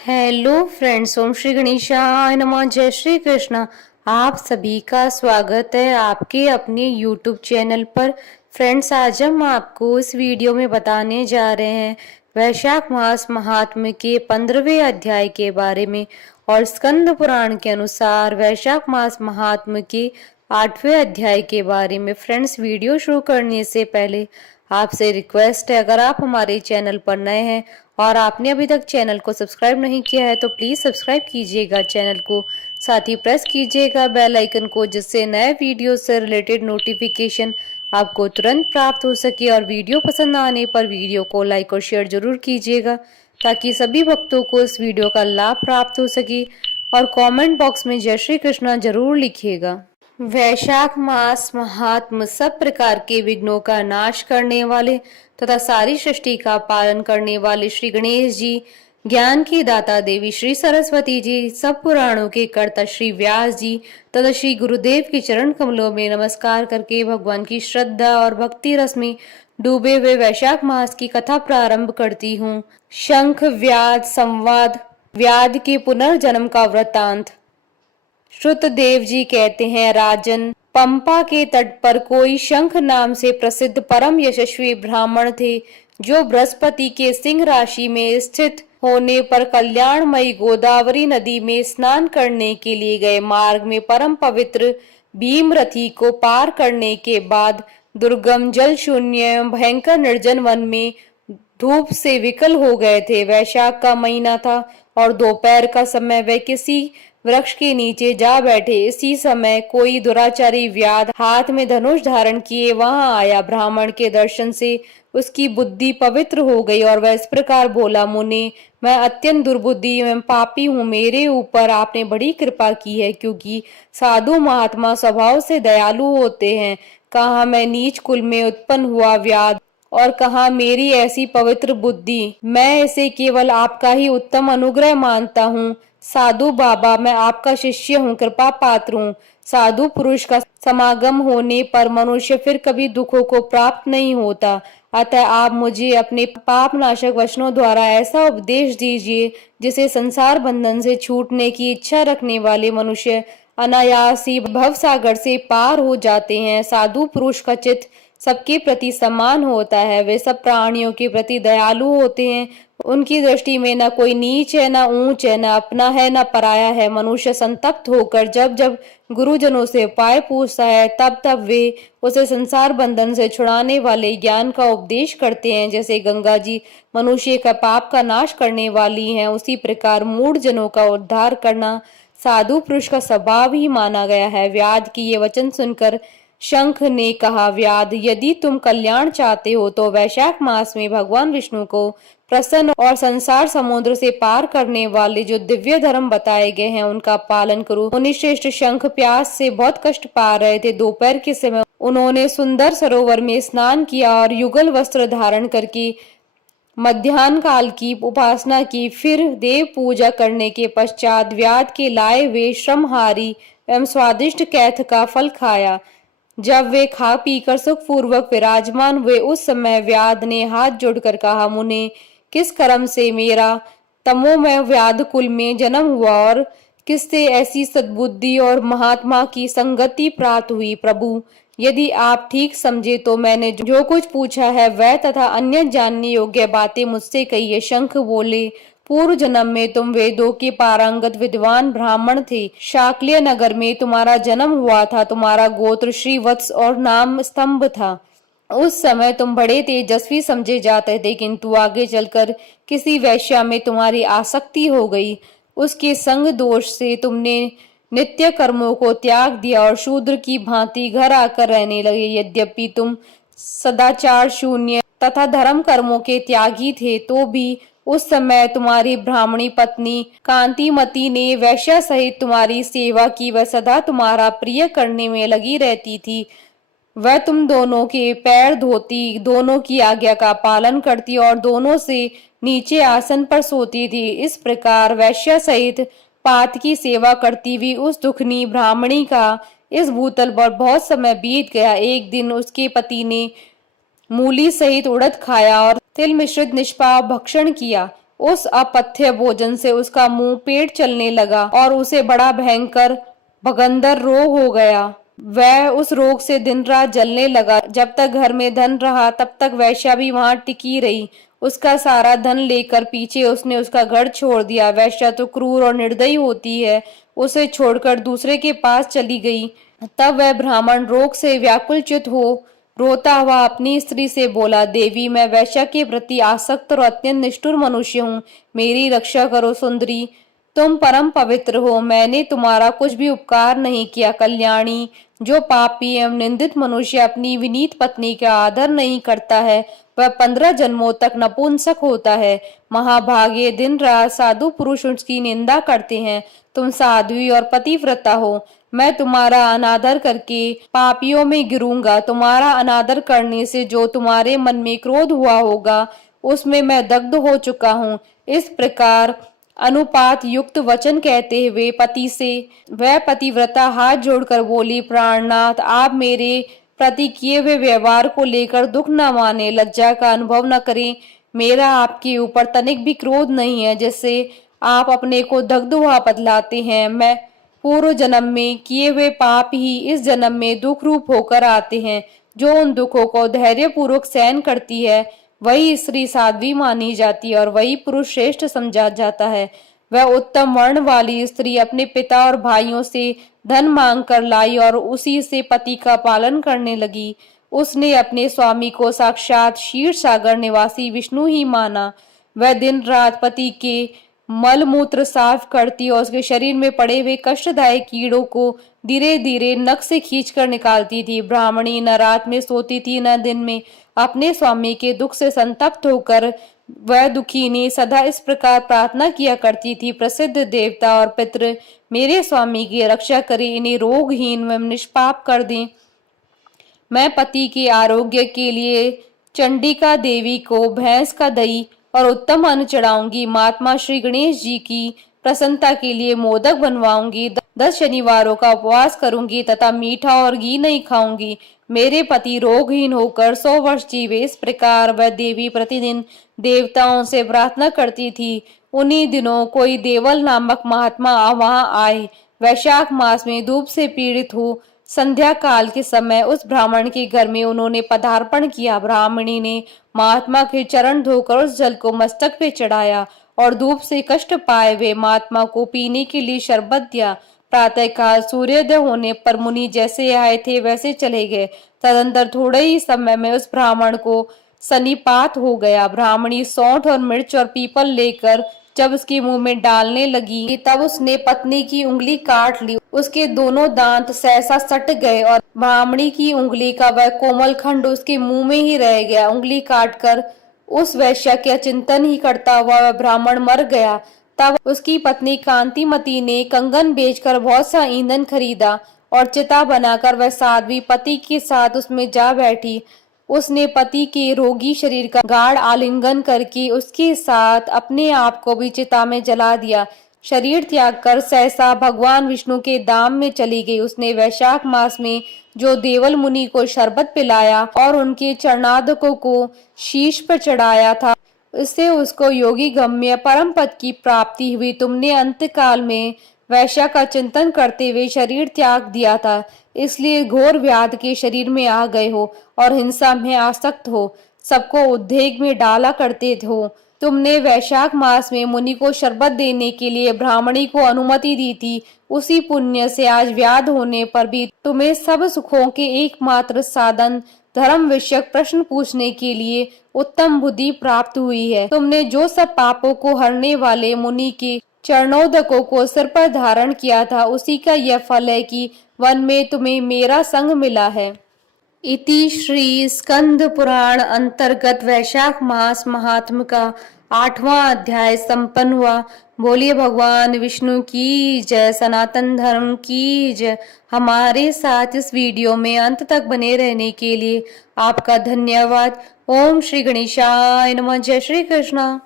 Hello friends, ओम श्री गणेशाय नमः। जय श्री कृष्णा। आप सभी का स्वागत है आपके अपने यूट्यूब चैनल पर। फ्रेंड्स, आज हम आपको इस वीडियो में बताने जा रहे हैं वैशाख मास महात्म्य के 15वें अध्याय के बारे में। और स्कंद पुराण के अनुसार वैशाख मास महात्म्य के 8वें अध्याय के बारे में। फ्रेंड्स, वीडियो शुरू करने से पहले आपसे रिक्वेस्ट है, अगर आप हमारे चैनल पर नए हैं और आपने अभी तक चैनल को सब्सक्राइब नहीं किया है तो प्लीज सब्सक्राइब कीजिएगा चैनल को। साथ ही प्रेस कीजिएगा बेल आइकन को, जिससे नए वीडियो से रिलेटेड नोटिफिकेशन आपको तुरंत प्राप्त हो सके। और वीडियो पसंद आने पर वीडियो को लाइक और शेयर जरूर कीजिएगा, ताकि सभी भक्तों को इस वीडियो का लाभ प्राप्त हो सके। और कमेंट बॉक्स में जय श्री कृष्णा जरूर लिखिएगा। वैशाख मास महात्म सब प्रकार के विघ्नों का नाश करने वाले तथा सारी सृष्टि का पालन करने वाले श्री गणेश जी, ज्ञान की दाता देवी श्री सरस्वती जी, सब पुराणों के कर्ता श्री व्यास जी तथा श्री गुरुदेव के चरण कमलों में नमस्कार करके भगवान की श्रद्धा और भक्ति रस में डूबे हुए वैशाख मास की कथा प्रारंभ करती हूँ। शंख व्याध संवाद। व्याध के पुनर्जन्म का वृतांत। श्रुतदेव जी कहते हैं, राजन, पंपा के तट पर कोई शंख नाम से प्रसिद्ध परम यशस्वी ब्राह्मण थे, जो बृहस्पति के सिंह राशि में स्थित होने पर कल्याणमयी गोदावरी नदी में स्नान करने के लिए गए। मार्ग में परम पवित्र भीमरथी को पार करने के बाद दुर्गम जल शून्य भयंकर निर्जन वन में धूप से विकल हो गए थे। वैशाख का महीना था और दोपहर का समय वे किसी वृक्ष के नीचे जा बैठे। इसी समय कोई दुराचारी व्याध हाथ में धनुष धारण किए वहां आया। ब्राह्मण के दर्शन से उसकी बुद्धि पवित्र हो गई और वह इस प्रकार बोला, मुने, मैं अत्यंत दुर्बुद्धि एवं पापी हूँ। मेरे ऊपर आपने बड़ी कृपा की है, क्योंकि साधु महात्मा स्वभाव से दयालु होते हैं। कहा मैं नीच कुल में उत्पन्न हुआ व्याध, और कहा मेरी ऐसी पवित्र बुद्धि। मैं इसे केवल आपका ही उत्तम अनुग्रह मानता हूँ। साधु बाबा, मैं आपका शिष्य हूँ, कृपा पात्र हूँ। साधु पुरुष का समागम होने पर मनुष्य फिर कभी दुखों को प्राप्त नहीं होता। अतः आप मुझे अपने पाप नाशक वचनों द्वारा ऐसा उपदेश दीजिए, जिसे संसार बंधन से छूटने की इच्छा रखने वाले मनुष्य अनायास ही भव सागर से पार हो जाते हैं। साधु पुरुष का चित्त सबके प्रति समान होता है। वे सब प्राणियों के प्रति दयालु होते हैं। उनकी दृष्टि में न कोई नीच है, न ऊंच है, न अपना है, न पराया है। मनुष्य संतप्त होकर जब जब गुरुजनों से उपाय पूछता है, तब तब वे उसे संसार बंधन से छुड़ाने वाले ज्ञान का उपदेश करते हैं। जैसे गंगा जी मनुष्य का पाप का नाश करने वाली हैं, उसी प्रकार मूढ़ जनों का उद्धार करना साधु पुरुष का स्वभाव ही माना गया है। व्याध की ये वचन सुनकर शंख ने कहा, व्याध, यदि तुम कल्याण चाहते हो तो वैशाख मास में भगवान विष्णु को प्रसन्न और संसार समुद्र से पार करने वाले जो दिव्य धर्म बताए गए हैं उनका पालन करो। मुनिश्रेष्ठ शंख प्यास से बहुत कष्ट पा रहे थे। दोपहर के समय उन्होंने सुंदर सरोवर में स्नान किया और युगल वस्त्र धारण करके मध्याह्न काल की उपासना की। फिर देव पूजा करने के पश्चात व्याध के लाए हुए श्रमहारी एवं स्वादिष्ट कैथ का फल खाया। जब वे खा पीकर सुखपूर्वक विराजमान हुए, उस समय व्याध ने हाथ जोड़कर कहा, मुने, किस कर्म से मेरा तमोमय व्याध कुल में जन्म हुआ और किससे ऐसी सद्बुद्धि और महात्मा की संगति प्राप्त हुई? प्रभु, यदि आप ठीक समझे तो मैंने जो कुछ पूछा है वह तथा अन्य जानने योग्य बातें मुझसे कहिए। शंख बोले, पूर्व जन्म में तुम वेदों के पारंगत विद्वान ब्राह्मण थे। शाक्य नगर में तुम्हारा जन्म हुआ था। तुम्हारा गोत्र श्रीवत्स और नाम स्तंभ था। उस समय तुम बड़े तेजस्वी समझे जाते थे, किंतु आगे चलकर किसी वैश्या में तुम्हारी आसक्ति हो गई। उसके संग दोष से तुमने नित्य कर्मों को त्याग दिया और शूद्र की भांति घर आकर रहने लगे। यद्यपि तुम सदाचार शून्य तथा धर्म कर्मों के त्यागी थे, तो भी उस समय तुम्हारी ब्राह्मणी पत्नी कांतिमती ने वैश्या सहित तुम्हारी सेवा की। वह सदा तुम्हारा प्रिय करने में लगी रहती थी। वह तुम दोनों के पैर धोती, दोनों की आज्ञा का पालन करती और दोनों से नीचे आसन पर सोती थी। इस प्रकार वैश्या सहित पात की सेवा करती हुई उस दुखनी ब्राह्मणी का इस भूतल पर बहुत समय बीत गया। एक दिन उसके पति ने मूली सहित उड़द खाया और तिल मिश्रित निष्पाप भक्षण किया। उस अपथ्य भोजन से उसका मुंह पेट चलने लगा और उसे बड़ा भयंकर भगंदर रोग हो गया। वह उस रोग से दिन रात जलने लगा। जब तक घर में धन रहा तब तक वैश्या भी वहां टिकी रही। उसका सारा धन लेकर पीछे उसने उसका घर छोड़ दिया। वैश्या तो क्रूर और निर्दयी होती है, उसे छोड़कर दूसरे के पास चली गई। तब वह ब्राह्मण रोग से व्याकुलचित हो रोता हुआ अपनी स्त्री से बोला, देवी, मैं वैश्या के प्रति आसक्त और अत्यंत निष्ठुर मनुष्य हूँ, मेरी रक्षा करो। सुंदरी, तुम परम पवित्र हो, मैंने तुम्हारा कुछ भी उपकार नहीं किया। कल्याणी, जो पापी एवं निंदित मनुष्य अपनी विनीत पत्नी का आदर नहीं करता है वह 15 जन्मों तक नपुंसक होता है। महाभागे, दिन रात साधु पुरुष उसकी निंदा करते हैं। तुम साध्वी और पतिव्रता हो, मैं तुम्हारा अनादर करके पापियों में गिरूंगा। तुम्हारा अनादर करने से जो तुम्हारे मन में क्रोध हुआ होगा उसमें मैं दग्ध हो चुका हूँ। इस प्रकार अनुपात युक्त वचन कहते हुए पति से वह पतिव्रता हाथ जोड़कर बोली, प्राणनाथ, आप मेरे प्रति किए हुए व्यवहार को लेकर दुख न माने, लज्जा का अनुभव न करें। मेरा आपके ऊपर तनिक भी क्रोध नहीं है, जिससे आप अपने को दग्ध हुआ बतलाते हैं। मैं पूर्व जन्म में किए हुए पाप ही इस जन्म में दुख रूप होकर आते हैं। जो उन दुखों को धैर्य पूर्वक सहन करती है वही स्त्री साध्वी मानी जाती है और वही पुरुष श्रेष्ठ समझा जाता है। वह उत्तम वर्ण वाली स्त्री अपने पिता और भाइयों से धन मांग कर लाई और उसी से पति का पालन करने लगी। उसने अपने स्वामी को साक्षात क्षीर सागर निवासी विष्णु ही माना। वह दिन रात पति के मल मूत्र साफ करती और उसके शरीर में पड़े हुए कष्टदायक कीड़ों को धीरे धीरे नख से खींचकर निकालती थी। ब्राह्मणी न रात में सोती थी न दिन में। अपने स्वामी के दुख से संतप्त होकर वह दुखिनी सदा इस प्रकार प्रार्थना किया करती थी, प्रसिद्ध देवता और पितृ मेरे स्वामी की रक्षा करें, इन्हें रोगहीन एवं निष्पाप कर दें। मैं पति के आरोग्य के लिए चंडिका देवी को भैंस का दही और उत्तम अन्न चढ़ाऊंगी। महात्मा श्री गणेश जी की प्रसन्नता के लिए मोदक बनवाऊंगी। 10 शनिवारों का उपवास करूंगी तथा मीठा और घी नहीं खाऊंगी। मेरे पति रोगहीन होकर 100 वर्ष जीवे। इस प्रकार वह देवी प्रतिदिन देवताओं से प्रार्थना करती थी। उन्हीं दिनों कोई देवल नामक महात्मा वहां आए। वैशाख मास में धूप से पीड़ित हो संध्या काल के समय उस ब्राह्मण के घर में उन्होंने पदार्पण किया। ब्राह्मणी ने महात्मा के चरण धोकर उस जल को मस्तक पे चढ़ाया और धूप से कष्ट पाए हुए महात्मा को पीने के लिए शरबत दिया। प्रातः काल सूर्योदय होने पर मुनि जैसे आए थे वैसे चले गए। तदंतर थोड़े ही समय में उस ब्राह्मण को सन्निपात हो गया। ब्राह्मणी सौंठ और मिर्च और पीपल लेकर जब उसके मुंह में डालने लगी तब उसने पत्नी की उंगली काट ली। उसके दोनों दांत सहसा सट गए और ब्राह्मणी की उंगली का वह कोमल खंड उसके मुंह में ही रह गया। उंगली काटकर उस वैश्या का चिंतन ही करता हुआ वह ब्राह्मण मर गया। तब उसकी पत्नी कांतिमती ने कंगन बेचकर बहुत सा ईंधन खरीदा और चिता बनाकर वह साध्वी पति के साथ उसमें जा बैठी। उसने पति के रोगी शरीर का गाढ़ आलिंगन करके उसके साथ अपने आप को भी चिता में जला दिया। शरीर त्याग कर सहसा भगवान विष्णु के धाम में चली गई। उसने वैशाख मास में जो देवल मुनि को शरबत पिलाया और उनके चरणादकों को शीश पर चढ़ाया था, इससे उसको योगी गम्य परम पद की प्राप्ति हुई। तुमने अंतकाल में वैश्या का चिंतन करते हुए शरीर त्याग दिया था, इसलिए घोर व्याध के शरीर में आ गए हो और हिंसा में आसक्त हो, सबको उद्वेग में डाला करते हो। तुमने वैशाख मास में मुनि को शरबत देने के लिए ब्राह्मणी को अनुमति दी थी। उसी पुण्य से आज व्याध होने पर भी तुम्हें सब सुखों के एकमात्र साधन धर्म विषयक प्रश्न पूछने के लिए उत्तम बुद्धि प्राप्त हुई है। तुमने जो सब पापों को हरने वाले मुनि के चरणोदकों को सिर पर धारण किया था, उसी का यह फल है कि वन में तुम्हें मेरा संग मिला है। इति श्री स्कंद पुराण अंतर्गत वैशाख मास महात्म का 8वां अध्याय संपन्न हुआ। बोलिए भगवान विष्णु की जय, सनातन धर्म की जय। हमारे साथ इस वीडियो में अंत तक बने रहने के लिए आपका धन्यवाद। ओम श्री गणेशाय नमः। जय श्री कृष्णा।